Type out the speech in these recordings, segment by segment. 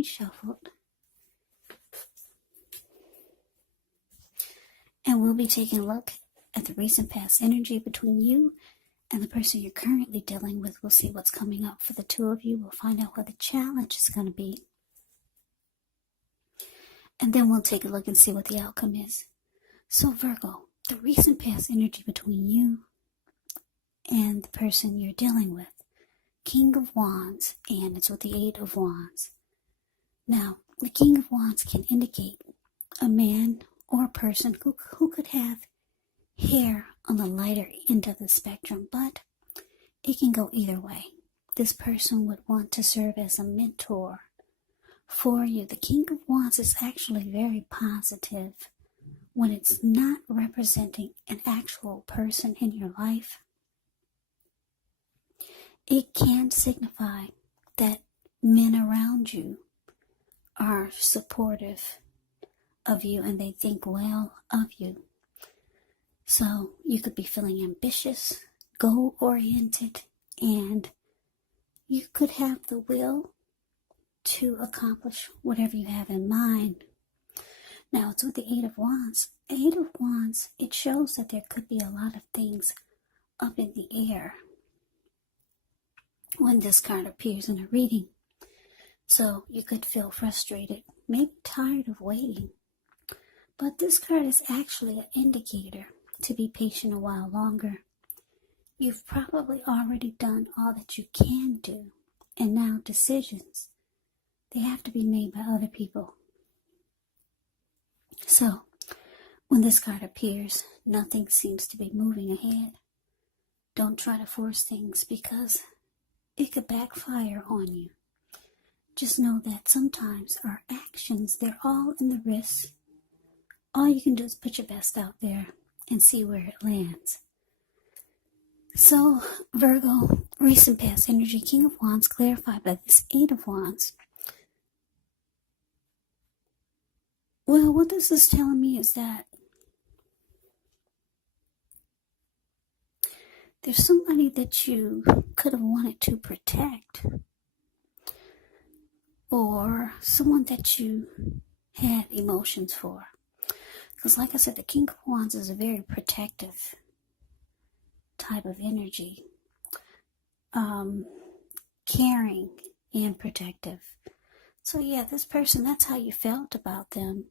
reshuffled. And we'll be taking a look at the recent past energy between you and the person you're currently dealing with. We'll see what's coming up for the two of you. We'll find out what the challenge is going to be. And then we'll take a look and see what the outcome is. So Virgo, the recent past energy between you and the person you're dealing with. King of Wands, and it's with the 8 of Wands. Now, the King of Wands can indicate a man or a person who could have hair on the lighter end of the spectrum, but it can go either way. This person would want to serve as a mentor for you. The King of Wands is actually very positive when it's not representing an actual person in your life. It can signify that men around you are supportive of you and they think well of you. So you could be feeling ambitious, goal-oriented, and you could have the will to accomplish whatever you have in mind. Now, it's with the 8 of Wands. 8 of Wands, it shows that there could be a lot of things up in the air when this card appears in a reading. So you could feel frustrated, maybe tired of waiting. But this card is actually an indicator to be patient a while longer. You've probably already done all that you can do, and now decisions, they have to be made by other people. So, when this card appears, nothing seems to be moving ahead. Don't try to force things because it could backfire on you. Just know that sometimes our actions, they're all in the wrist. All you can do is put your best out there and see where it lands. So, Virgo, recent past energy, King of Wands, clarified by this 8 of Wands. Well, what this is telling me is that there's somebody that you could have wanted to protect, or someone that you had emotions for. Because like I said, the King of Wands is a very protective type of energy. Caring and protective. So yeah, this person, that's how you felt about them.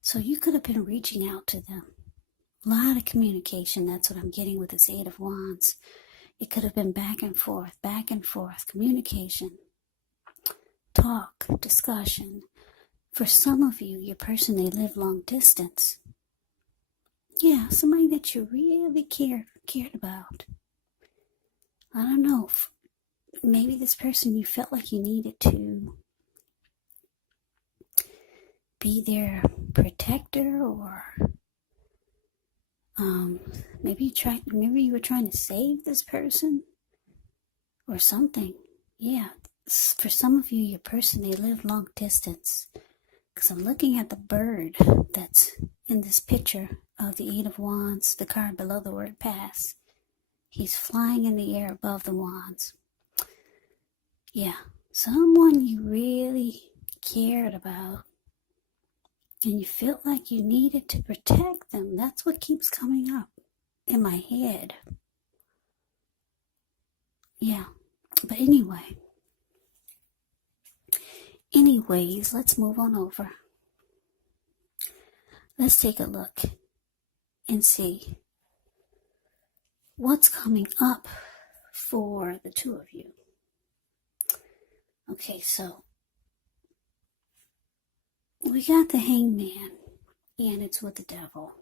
So you could have been reaching out to them. A lot of communication, that's what I'm getting with this 8 of Wands. It could have been back and forth, communication, talk, discussion. For some of you, your person, they live long distance. Yeah, somebody that you really cared about. I don't know, maybe this person you felt like you needed to be their protector, or maybe you were trying to save this person or something. Yeah, for some of you, your person, they live long distance. Because I'm looking at the bird that's in this picture of the 8 of Wands, the card below the word pass. He's flying in the air above the wands. Yeah, someone you really cared about and you felt like you needed to protect them. That's what keeps coming up in my head. Yeah, but anyways, let's move on over. Let's take a look and see what's coming up for the two of you. Okay, so we got the Hangman, and it's with the Devil.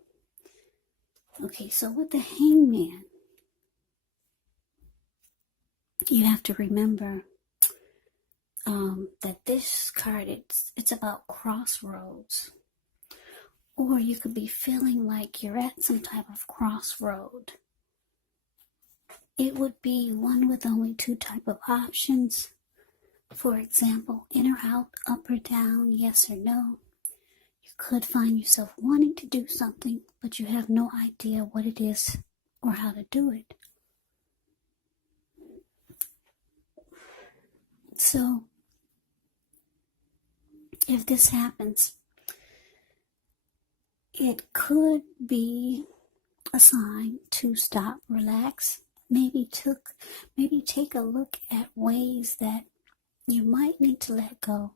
Okay, so with the Hangman, you have to remember that this card, it's about crossroads. Or you could be feeling like you're at some type of crossroad. It would be one with only 2 type of options. For example, in or out, up or down, yes or no. You could find yourself wanting to do something, but you have no idea what it is or how to do it. So, if this happens, it could be a sign to stop, relax, maybe take a look at ways that you might need to let go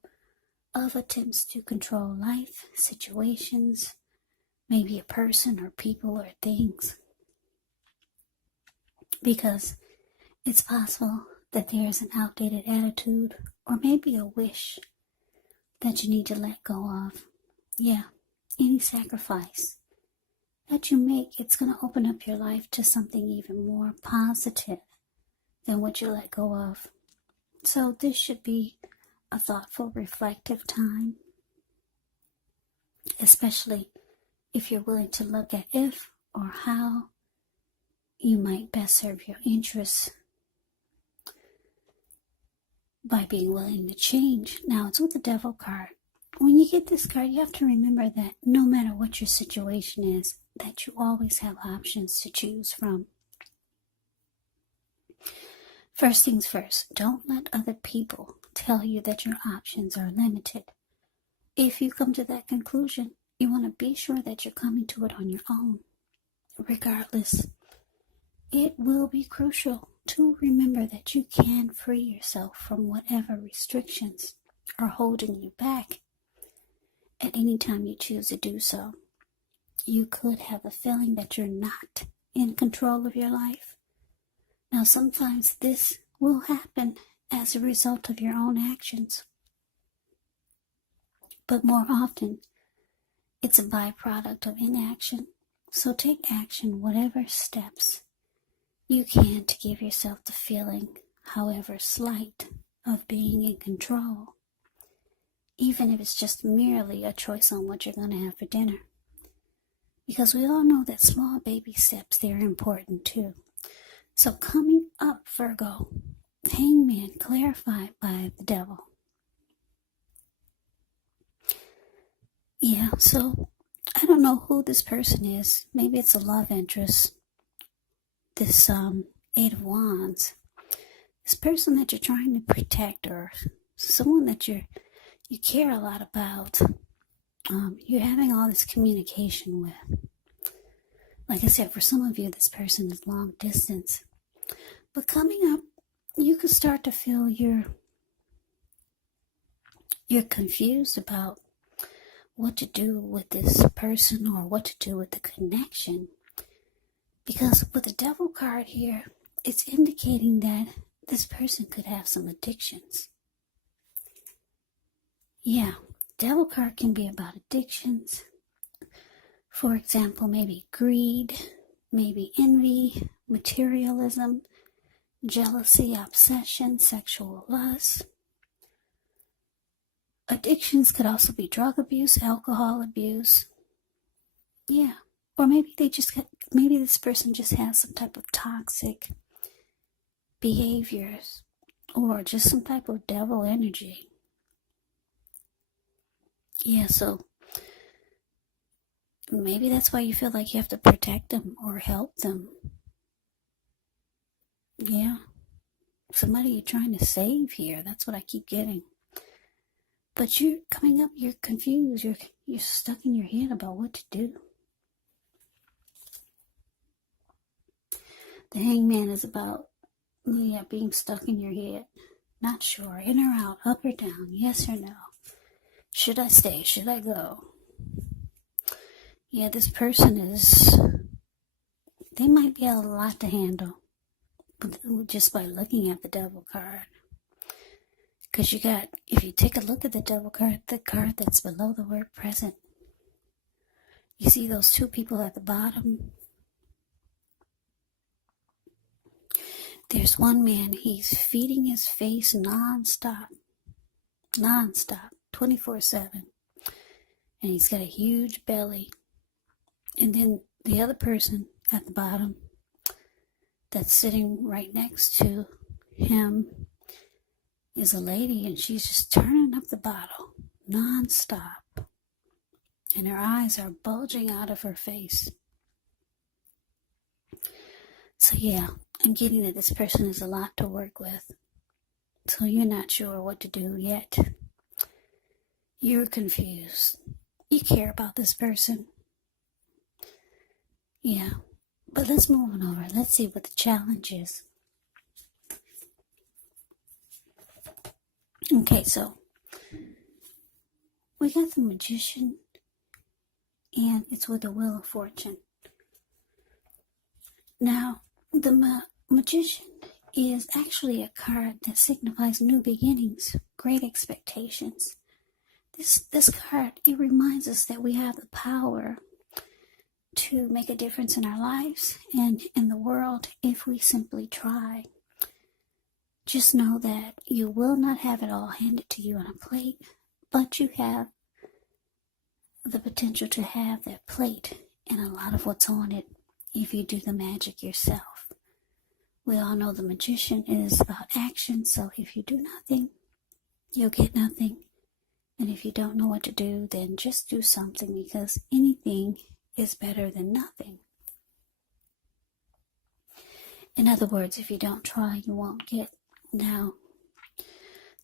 of attempts to control life, situations, maybe a person or people or things. Because it's possible that there's an outdated attitude or maybe a wish that you need to let go of. Yeah, any sacrifice that you make, it's going to open up your life to something even more positive than what you let go of. So this should be a thoughtful, reflective time, especially if you're willing to look at if or how you might best serve your interests by being willing to change. Now, it's with the Devil card. When you get this card, you have to remember that no matter what your situation is, that you always have options to choose from. First things first, don't let other people tell you that your options are limited. If you come to that conclusion, you want to be sure that you're coming to it on your own. Regardless, it will be crucial to remember that you can free yourself from whatever restrictions are holding you back at any time you choose to do so. You could have a feeling that you're not in control of your life. Now, sometimes this will happen as a result of your own actions, but more often, it's a byproduct of inaction. So take action, whatever steps you can to give yourself the feeling, however slight, of being in control, even if it's just merely a choice on what you're going to have for dinner. Because we all know that small baby steps, they're important too. So coming up, Virgo, Hangman, clarified by the Devil. Yeah, so I don't know who this person is. Maybe it's a love interest. This Eight of Wands. This person that you're trying to protect, or someone that you care a lot about. You're having all this communication with. Like I said, for some of you, this person is long distance. But coming up, you could start to feel you're confused about what to do with this person or what to do with the connection. Because with the Devil card here, it's indicating that this person could have some addictions. Yeah, Devil card can be about addictions. For example, maybe greed, maybe envy, materialism, jealousy, obsession, sexual lust. Addictions could also be drug abuse, alcohol abuse. Yeah, or maybe this person just has some type of toxic behaviors or just some type of devil energy. Yeah, so maybe that's why you feel like you have to protect them or help them. Yeah, somebody you're trying to save here. That's what I keep getting. But you're coming up, you're confused, you're stuck in your head about what to do. The Hangman is about being stuck in your head. Not sure, in or out, up or down, yes or no. Should I stay? Should I go? Yeah, this person they might be a lot to handle just by looking at the Devil card. Because if you take a look at the Devil card, the card that's below the word present, you see those two people at the bottom? There's one man, he's feeding his face non-stop, 24/7. And he's got a huge belly. And then the other person at the bottom that's sitting right next to him is a lady, and she's just turning up the bottle non-stop. And her eyes are bulging out of her face. So yeah, I'm getting that this person is a lot to work with. So you're not sure what to do yet. You're confused. You care about this person. Yeah. But let's move on over. Let's see what the challenge is. Okay, so we got the Magician, and it's with the Wheel of Fortune. Now, the Magician is actually a card that signifies new beginnings, great expectations. This card, it reminds us that we have the power to make a difference in our lives and in the world if we simply try. Just know that you will not have it all handed to you on a plate, but you have the potential to have that plate and a lot of what's on it if you do the magic yourself. We all know the Magician is about action, so if you do nothing, you'll get nothing. And if you don't know what to do, then just do something, because anything is better than nothing. In other words, if you don't try, you won't get. Now,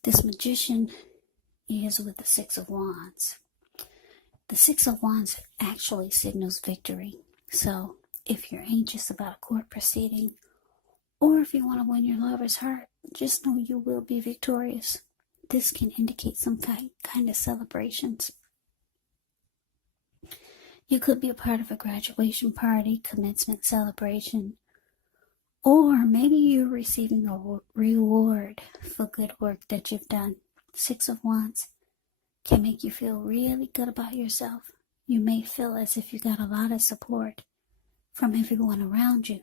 this Magician is with the Six of Wands. The Six of Wands actually signals victory. So, if you're anxious about a court proceeding, or if you want to win your lover's heart, just know you will be victorious. This can indicate some kind of celebrations. You could be a part of a graduation party, commencement celebration, or maybe you're receiving a reward for good work that you've done. Six of Wands can make you feel really good about yourself. You may feel as if you got a lot of support from everyone around you.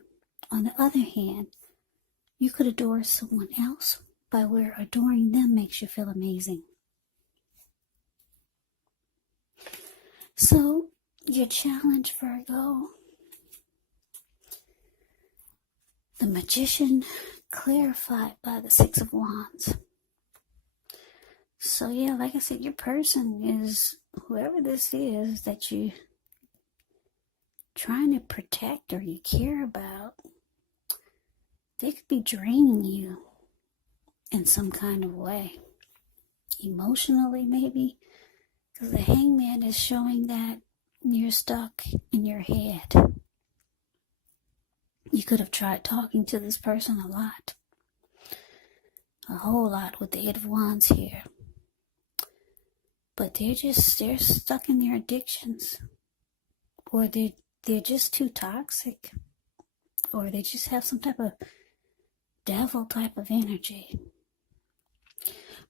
On the other hand, you could adore someone else by where adoring them makes you feel amazing. So, your challenge, Virgo, the Magician clarified by the Six of Wands. So yeah, like I said, your person is, whoever this is that you trying to protect or you care about, they could be draining you in some kind of way. Emotionally, maybe. Because the Hangman is showing that you're stuck in your head. You could have tried talking to this person a lot. A whole lot with the Eight of Wands here. But they're stuck in their addictions. Or they're just too toxic. Or they just have some type of devil type of energy.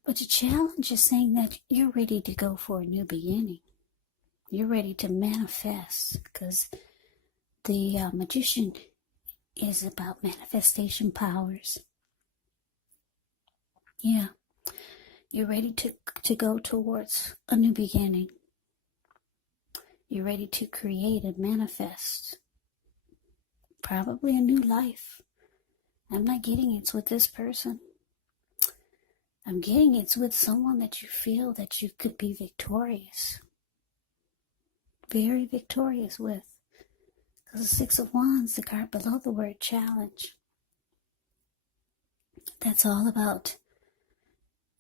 But the challenge is saying that you're ready to go for a new beginning. You're ready to manifest, because the Magician is about manifestation powers. Yeah. You're ready to go towards a new beginning. You're ready to create and manifest probably a new life. I'm not getting it's with this person. I'm getting it's with someone that you feel that you could be victorious. Very victorious with. Because the Six of Wands, the card below the word challenge. That's all about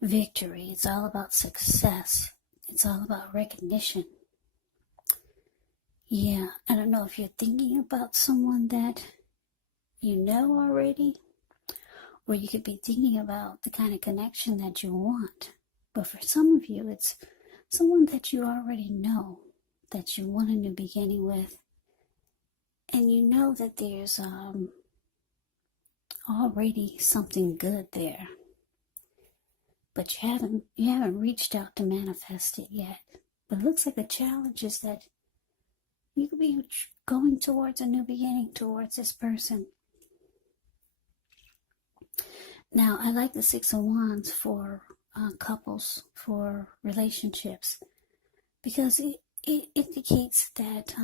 victory. It's all about success. It's all about recognition. Yeah, I don't know if you're thinking about someone that you know already, or you could be thinking about the kind of connection that you want. But for some of you, it's someone that you already know, that you want a new beginning with. And you know that there's already something good there. But you haven't reached out to manifest it yet. But it looks like the challenge is that you could be going towards a new beginning towards this person. Now, I like the Six of Wands for couples, for relationships, because it indicates that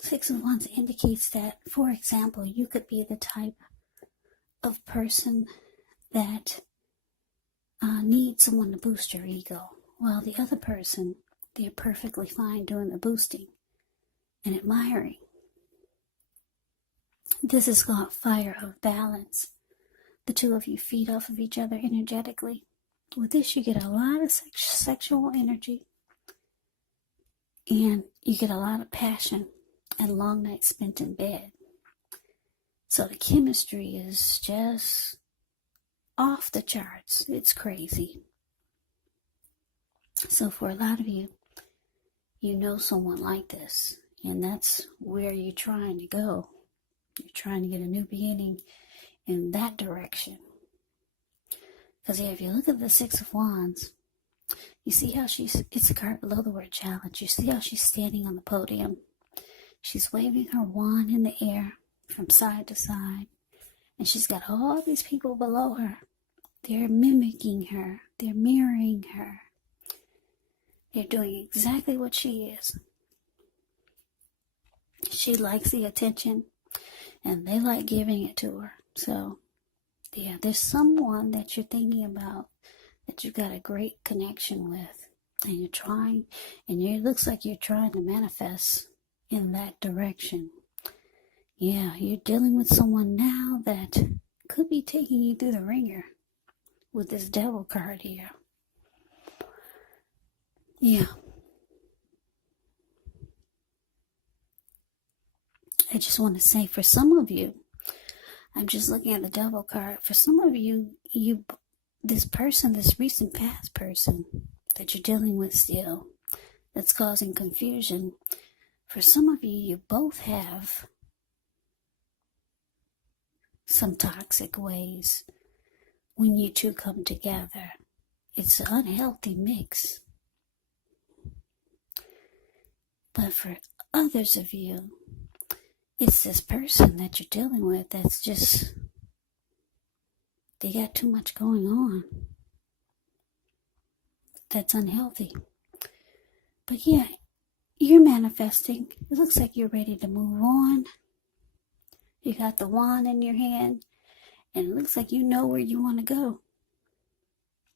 Six of Wands indicates that, for example, you could be the type of person that needs someone to boost your ego, while the other person, they're perfectly fine doing the boosting and admiring. This is called fire of balance. the two of you feed off of each other energetically. With this, you get a lot of sexual energy, and you get a lot of passion and long nights spent in bed. So the chemistry is just off the charts. It's crazy. So for a lot of you, you know someone like this, and that's where you're trying to go. You're trying to get a new beginning in that direction. Because if you look at the Six of Wands, you see how it's a card below the word challenge. You see how she's standing on the podium. She's waving her wand in the air from side to side. And she's got all these people below her. They're mimicking her. They're mirroring her. They're doing exactly what she is. She likes the attention, and they like giving it to her. So, yeah, there's someone that you're thinking about that you've got a great connection with, and you're trying, and it looks like you're trying to manifest in that direction. Yeah, you're dealing with someone now that could be taking you through the ringer with this devil card here. Yeah. I just want to say, for some of you, I'm just looking at the devil card. For some of you, this person, this recent past person that you're dealing with still, that's causing confusion, for some of you, you both have some toxic ways when you two come together. It's an unhealthy mix. But for others of you, it's this person that you're dealing with that's just, they got too much going on. That's unhealthy. But yeah, you're manifesting. It looks like you're ready to move on. You got the wand in your hand, and it looks like you know where you want to go.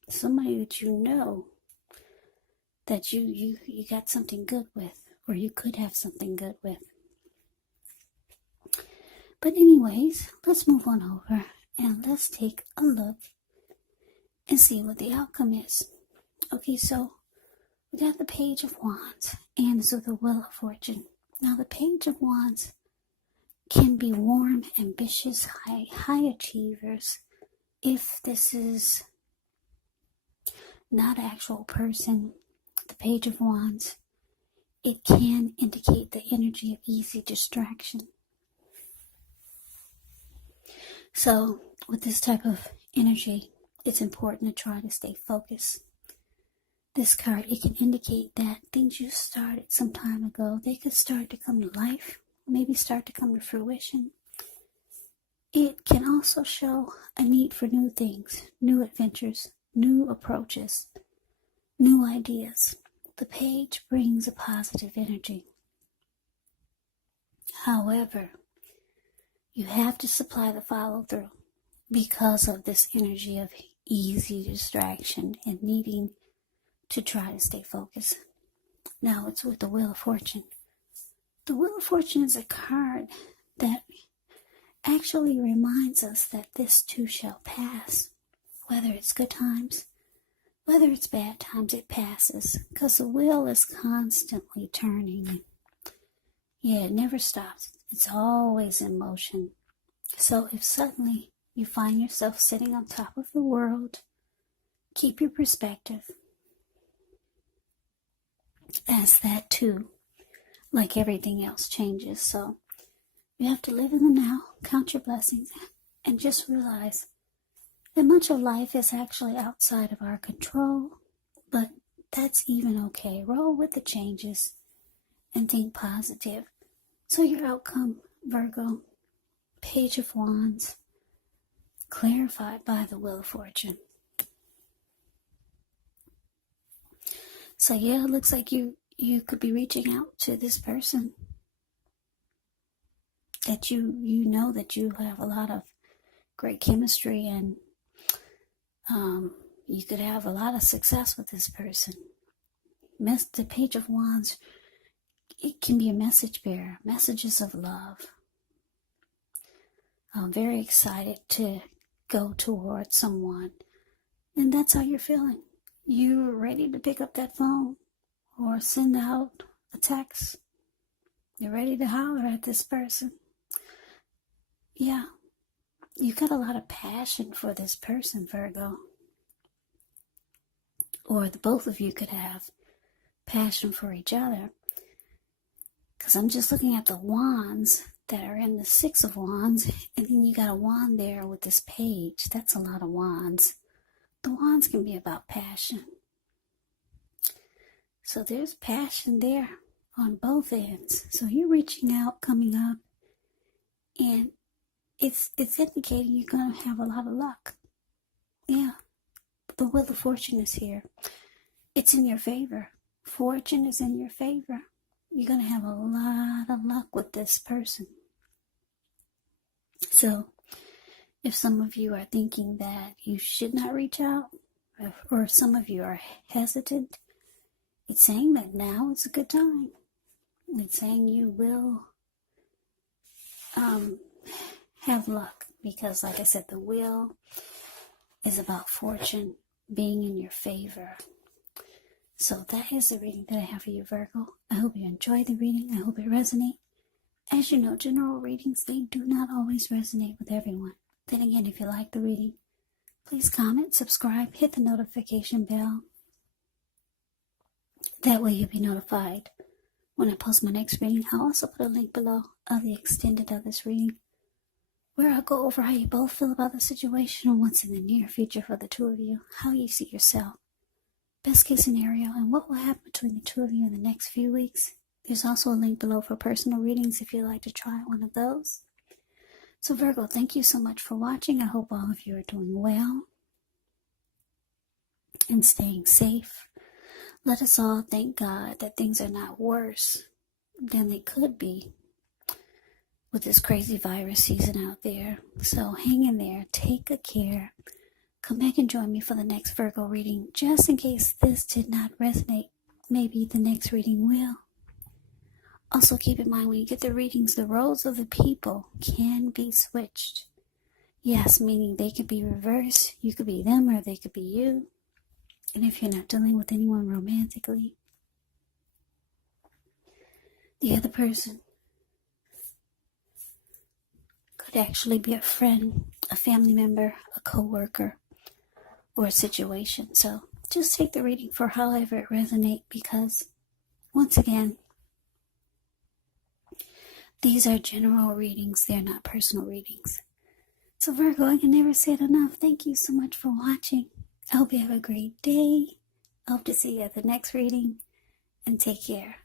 Somebody that you know that you got something good with, or you could have something good with. But anyways, let's move on over and let's take a look and see what the outcome is. Okay, so we got the Page of Wands and so the Wheel of Fortune. Now the Page of Wands can be warm, ambitious, high achievers. If this is not an actual person, the Page of Wands, it can indicate the energy of easy distraction. So with this type of energy, it's important to try to stay focused. This card, it can indicate that things you started some time ago, they could start to come to life, maybe start to come to fruition. It can also show a need for new things, new adventures, new approaches, new ideas. The page brings a positive energy. However, you have to supply the follow-through because of this energy of easy distraction and needing to try to stay focused. Now it's with the Wheel of Fortune. The Wheel of Fortune is a card that actually reminds us that this too shall pass. Whether it's good times, whether it's bad times, it passes. Because the wheel is constantly turning. Yeah, it never stops. It's always in motion. So if suddenly you find yourself sitting on top of the world, keep your perspective. As that too, like everything else, changes. So you have to live in the now, count your blessings, and just realize that much of life is actually outside of our control, but that's even okay. Roll with the changes and think positive. So your outcome, Virgo, Page of Wands, clarified by the Wheel of Fortune. So yeah, it looks like you could be reaching out to this person that you know that you have a lot of great chemistry, and you could have a lot of success with this person. The Page of Wands, it can be a message bearer, messages of love. I'm very excited to go towards someone, and that's how you're feeling. You're ready to pick up that phone or send out a text. You're ready to holler at this person. Yeah, you got a lot of passion for this person, Virgo. Or the both of you could have passion for each other. Because I'm just looking at the wands that are in the Six of Wands, and then you got a wand there with this page. That's a lot of wands. The wands can be about passion. So there's passion there on both ends. So you're reaching out, coming up, and it's indicating you're going to have a lot of luck. Yeah, the Wheel of Fortune is here. It's in your favor. Fortune is in your favor. You're going to have a lot of luck with this person. So if some of you are thinking that you should not reach out, or some of you are hesitant, it's saying that now is a good time. It's saying you will have luck, because like I said, the wheel is about fortune being in your favor. So that is the reading that I have for you, Virgo. I hope you enjoyed the reading. I hope it resonates. As you know, general readings, they do not always resonate with everyone. Then again, if you like the reading, please comment, subscribe, hit the notification bell. That way you'll be notified when I post my next reading. I'll also put a link below of the extended of this reading, where I'll go over how you both feel about the situation and what's in the near future for the two of you, how you see yourself, best case scenario, and what will happen between the two of you in the next few weeks. There's also a link below for personal readings if you'd like to try one of those. So Virgo, thank you so much for watching. I hope all of you are doing well and staying safe. Let us all thank God that things are not worse than they could be with this crazy virus season out there. So hang in there, take good care. Come back and join me for the next Virgo reading. Just in case this did not resonate, maybe the next reading will. Also keep in mind, when you get the readings, the roles of the people can be switched. Yes, meaning they could be reversed. You could be them or they could be you. And if you're not dealing with anyone romantically, the other person could actually be a friend, a family member, a co-worker, or a situation. So just take the reading for however it resonates, because once again, these are general readings. They're not personal readings. So Virgo, I can never say it enough. Thank you so much for watching. I hope you have a great day. I hope to see you at the next reading, and take care.